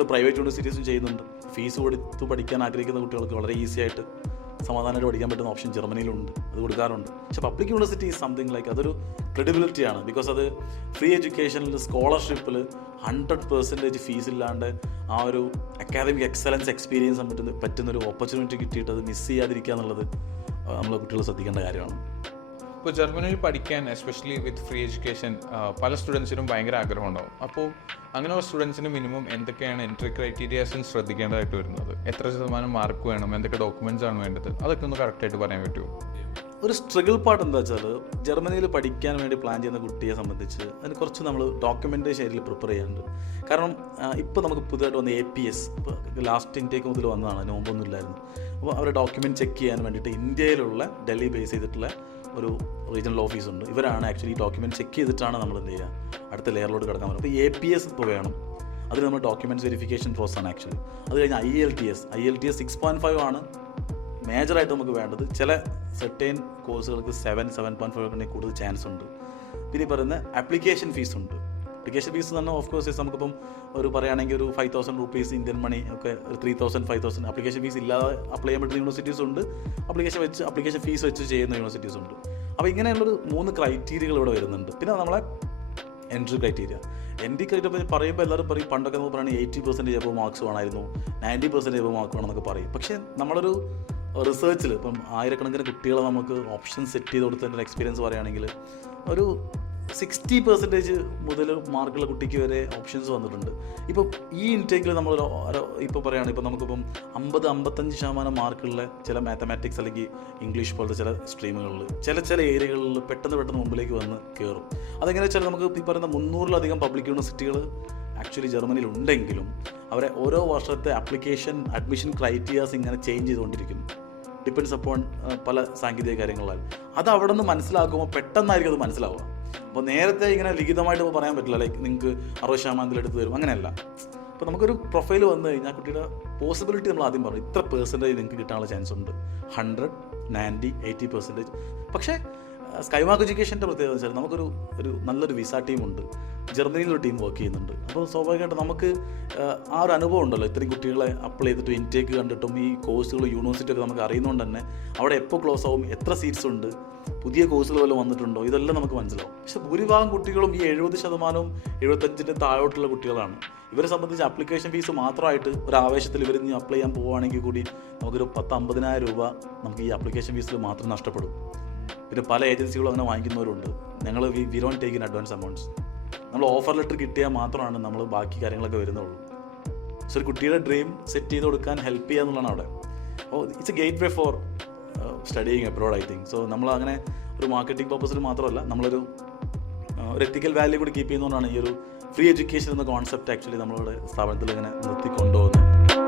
കുട്ടികൾ പ്രൈവറ്റ് യൂണിവേഴ്സിറ്റീസും ചെയ്യുന്നുണ്ട്. ഫീസ് കൊടുത്ത് പഠിക്കാൻ ആഗ്രഹിക്കുന്ന കുട്ടികൾക്ക് വളരെ ഈസി ആയിട്ട് സമാധാനമായിട്ട് പഠിക്കാൻ പറ്റുന്ന ഓപ്ഷൻ ജർമ്മനിയിലുണ്ട്, അത് കൊടുക്കാറുണ്ട്. പക്ഷേ public university is something like അതൊരു ക്രെഡിബിലിറ്റിയാണ്. ബിക്കോസ് അത് ഫ്രീ എഡ്യൂക്കേഷനിൽ സ്കോളർഷിപ്പിൽ 100% ഫീസ് ഇല്ലാണ്ട് ആ ഒരു അക്കാദമിക് എക്സലൻസ് എക്സ്പീരിയൻസ് പറ്റുന്നൊരു ഓപ്പർച്യൂണിറ്റി കിട്ടിയിട്ട് അത് മിസ് ചെയ്യാതിരിക്കുക എന്നുള്ളത് നമ്മൾ കുട്ടികൾ ശ്രദ്ധിക്കേണ്ട കാര്യമാണ്. ഇപ്പോൾ ജർമ്മനിയിൽ പഠിക്കാൻ എസ്പെഷ്യലി വിത്ത് ഫ്രീ എഡ്യൂക്കേഷൻ പല സ്റ്റുഡൻസിനും ഭയങ്കര ആഗ്രഹം ഉണ്ടാവും. അപ്പോൾ അങ്ങനെയുള്ള സ്റ്റുഡൻസിന് മിനിമം എന്തൊക്കെയാണ് എൻട്രി ക്രൈറ്റീരിയാസും ശ്രദ്ധിക്കേണ്ടതായിട്ട് വരുന്നത്? എത്ര ശതമാനം മാർക്ക് വേണം, എന്തൊക്കെ ഡോക്യുമെൻറ്റ്സ് ആണ് വേണ്ടത്, അതൊക്കെ ഒന്ന് കറക്റ്റായിട്ട് പറയാൻ പറ്റുമോ? ഒരു സ്ട്രഗിൾ പാർട്ട് എന്താ വെച്ചാൽ ജർമ്മനിയിൽ പഠിക്കാൻ വേണ്ടി പ്ലാൻ ചെയ്യുന്ന കുട്ടിയെ സംബന്ധിച്ച് അതിന് കുറച്ച് നമ്മൾ ഡോക്യുമെൻ്റേഷൻ ഏരിയയിൽ പ്രിപ്പയർ ചെയ്യാനുണ്ട്. കാരണം ഇപ്പോൾ നമുക്ക് പുതുതായിട്ട് വന്ന APS ഇപ്പോൾ ലാസ്റ്റ് ഇൻടേക്ക് മുതൽ വന്നതാണ്, അതിന് മുമ്പൊന്നും ഇല്ലായിരുന്നു. അപ്പോൾ അവരുടെ ഡോക്യുമെൻറ്റ് ചെക്ക് ചെയ്യാൻ വേണ്ടിയിട്ട് ഇന്ത്യയിലുള്ള ഡൽഹി ബേസ് ചെയ്തിട്ടുള്ള ഒരു റീജിയണൽ ഓഫീസുണ്ട്. ഇവരാണ് ആക്ച്വലി ഈ ഡോക്യുമെൻറ്റ് ചെക്ക് ചെയ്തിട്ടാണ് നമ്മൾ എന്ത് ചെയ്യുക അടുത്ത ലെയറിലോട്ട് കിടക്കാൻ പറ്റും. അപ്പോൾ APS ഇപ്പോൾ വേണം, അതിന് നമ്മൾ ഡോക്യുമെൻറ്റ്സ് വെരിഫിക്കേഷൻ പ്രോസസ്സാണ് ആക്ച്വലി. അത് കഴിഞ്ഞ് IELTS 6.5 ആണ് മേജറായിട്ട് നമുക്ക് വേണ്ടത്. ചില സെർട്ടൈൻ കോഴ്സുകൾക്ക് 7.5 കൂടുതൽ ചാൻസ് ഉണ്ട്. പിന്നെ പറയുന്ന ആപ്ലിക്കേഷൻ ഫീസ് ഉണ്ട്. ആപ്ലിക്കേഷൻ ഫീസ് തന്നെ ഓഫ് കോഴ്സ് നമുക്കിപ്പം ഒരു പറയുകയാണെങ്കിൽ ഒരു 5,000 rupees ഇന്ത്യൻ മണി ഒക്കെ 3,000 5,000 ആപ്ലിക്കേഷൻ ഫീസ് ഇല്ലാതെ അപ്ലൈ ചെയ്യാൻ പറ്റുന്ന യൂണിവേഴ്സിറ്റീസ് ഉണ്ട്, ആപ്ലിക്കേഷൻ ഫീസ് വെച്ച് ചെയ്യുന്ന യൂണിവേഴ്സിറ്റീസ് ഉണ്ട്. അപ്പോൾ ഇങ്ങനെയുള്ളൊരു 3 ക്രൈറ്റീരിയകൾ ഇവിടെ വരുന്നുണ്ട്. പിന്നെ നമ്മളെ എൻട്രി ക്രൈറ്റീരിയ പറയുമ്പോൾ എല്ലാവരും പറയും പണ്ടൊക്കെ നമുക്ക് പറയുകയാണെങ്കിൽ 80% എബോവ് മാർക്സ് വേണമായിരുന്നു, 90% എബോവ് മാർക്ക് വേണമെന്നൊക്കെ പറയും. പക്ഷേ നമ്മളൊരു റിസർച്ചിൽ ഇപ്പം ആയിരക്കണക്കിന് കുട്ടികളെ നമുക്ക് ഓപ്ഷൻ സെറ്റ് ചെയ്ത് കൊടുത്തതിൻ്റെ എക്സ്പീരിയൻസ് പറയുകയാണെങ്കിൽ ഒരു 60% മുതൽ മാർക്കുള്ള കുട്ടിക്ക് വരെ ഓപ്ഷൻസ് വന്നിട്ടുണ്ട്. ഇപ്പോൾ ഈ ഇൻടേക്കിൽ നമ്മൾ ഇപ്പോൾ പറയുകയാണെങ്കിൽ ഇപ്പോൾ നമുക്കിപ്പം 50-55% മാർക്കുള്ള ചില മാത്തമാറ്റിക്സ് അല്ലെങ്കിൽ ഇംഗ്ലീഷ് പോലത്തെ ചില സ്ട്രീമുകളിൽ ചില ഏരിയകളിൽ പെട്ടെന്ന് മുമ്പിലേക്ക് വന്ന് കയറും. അതെങ്ങനെ വെച്ചാൽ നമുക്ക് ഈ പറയുന്ന 300-ലധികം പബ്ലിക് യൂണിവേഴ്സിറ്റികൾ ആക്ച്വലി ജർമ്മനിയിൽ ഉണ്ടെങ്കിലും അവരെ ഓരോ വർഷത്തെ അഡ്മിഷൻ ക്രൈറ്റീരിയാസ് ഇങ്ങനെ ചേഞ്ച് ചെയ്തുകൊണ്ടിരിക്കുന്നു. ഡിപ്പെൻഡ്സ് അപ്പോൺ പല സാങ്കേതിക കാര്യങ്ങളാൽ അത് അവിടെ നിന്ന് മനസ്സിലാക്കുമ്പോൾ പെട്ടെന്നായിരിക്കും അത് മനസ്സിലാവുക. അപ്പോൾ നേരത്തെ ഇങ്ങനെ ലിഖിതമായിട്ട് ഇപ്പോൾ പറയാൻ പറ്റില്ല, ലൈക്ക് നിങ്ങൾക്ക് 60% എടുത്ത് തരും, അങ്ങനെയല്ല. അപ്പോൾ നമുക്കൊരു പ്രൊഫൈൽ വന്നു കഴിഞ്ഞാൽ കുട്ടിയുടെ പോസിബിലിറ്റി നമ്മൾ ആദ്യം പറഞ്ഞു, ഇത്ര പെർസെൻറ്റേജ് നിങ്ങൾക്ക് കിട്ടാനുള്ള ചാൻസ് ഉണ്ട്, 100, 90, 80%. പക്ഷേ സ്കൈമാർക്ക് എഡ്യൂക്കേഷൻ്റെ പ്രത്യേകത വെച്ചാൽ നമുക്കൊരു നല്ലൊരു വിസ ടീമുണ്ട്, ജർമ്മനിയിലൊരു ടീം വർക്ക് ചെയ്യുന്നുണ്ട്. അപ്പോൾ സ്വാഭാവികമായിട്ട് നമുക്ക് ആ ഒരു അനുഭവം ഉണ്ടല്ലോ, ഇത്രയും കുട്ടികളെ അപ്ലൈ ചെയ്തിട്ടും ഇൻടേക്ക് കണ്ടിട്ടും ഈ കോഴ്സുകൾ യൂണിവേഴ്സിറ്റി ഒക്കെ നമുക്ക് അറിയുന്നതുകൊണ്ട് തന്നെ അവിടെ എപ്പോൾ ക്ലോസ് ആവും, എത്ര സീറ്റ്സ് ഉണ്ട്, പുതിയ കോഴ്സുകൾ വല്ലതും വന്നിട്ടുണ്ടോ, ഇതെല്ലാം നമുക്ക് മനസ്സിലാവും. പക്ഷേ ഭൂരിഭാഗം കുട്ടികളും ഈ 70%, 75% താഴോട്ടുള്ള കുട്ടികളാണ്. ഇവരെ സംബന്ധിച്ച് ആപ്ലിക്കേഷൻ ഫീസ് മാത്രമായിട്ട് ഒരു ആവേശത്തിൽ ഇവർ ഇനി അപ്ലൈ ചെയ്യാൻ പോവുകയാണെങ്കിൽ കൂടി നമുക്കൊരു 10-50,000 രൂപ നമുക്ക് ഈ ആപ്ലിക്കേഷൻ ഫീസിൽ മാത്രം നഷ്ടപ്പെടും. പിന്നെ പല ഏജൻസികളും അങ്ങനെ വാങ്ങിക്കുന്നവരുണ്ട്. ഞങ്ങൾ we don't take in advance amounts. നമ്മൾ ഓഫർ ലെറ്റർ കിട്ടിയാൽ മാത്രമാണ് നമ്മൾ ബാക്കി കാര്യങ്ങളൊക്കെ വരുന്നുള്ളൂ. സോ ഒരു കുട്ടിയുടെ ഡ്രീം സെറ്റ് ചെയ്ത് കൊടുക്കാൻ ഹെൽപ്പ് ചെയ്യുക എന്നുള്ളതാണ് അവിടെ. അപ്പോൾ it's A gate way for studying abroad I think. So നമ്മൾ അങ്ങനെ ഒരു മാർക്കറ്റിംഗ് പർപ്പസിൽ മാത്രമല്ല, നമ്മളൊരു എത്തിക്കൽ വാല്യൂ കൂടി കീപ്പ് ചെയ്യുന്നതുകൊണ്ടാണ് ഈ ഒരു ഫ്രീ എഡ്യൂക്കേഷൻ എന്ന കോൺസെപ്റ്റ് ആക്ച്വലി നമ്മളുടെ സ്ഥാപനത്തിൽ ഇങ്ങനെ നിർത്തിക്കൊണ്ടുപോകുന്നത്.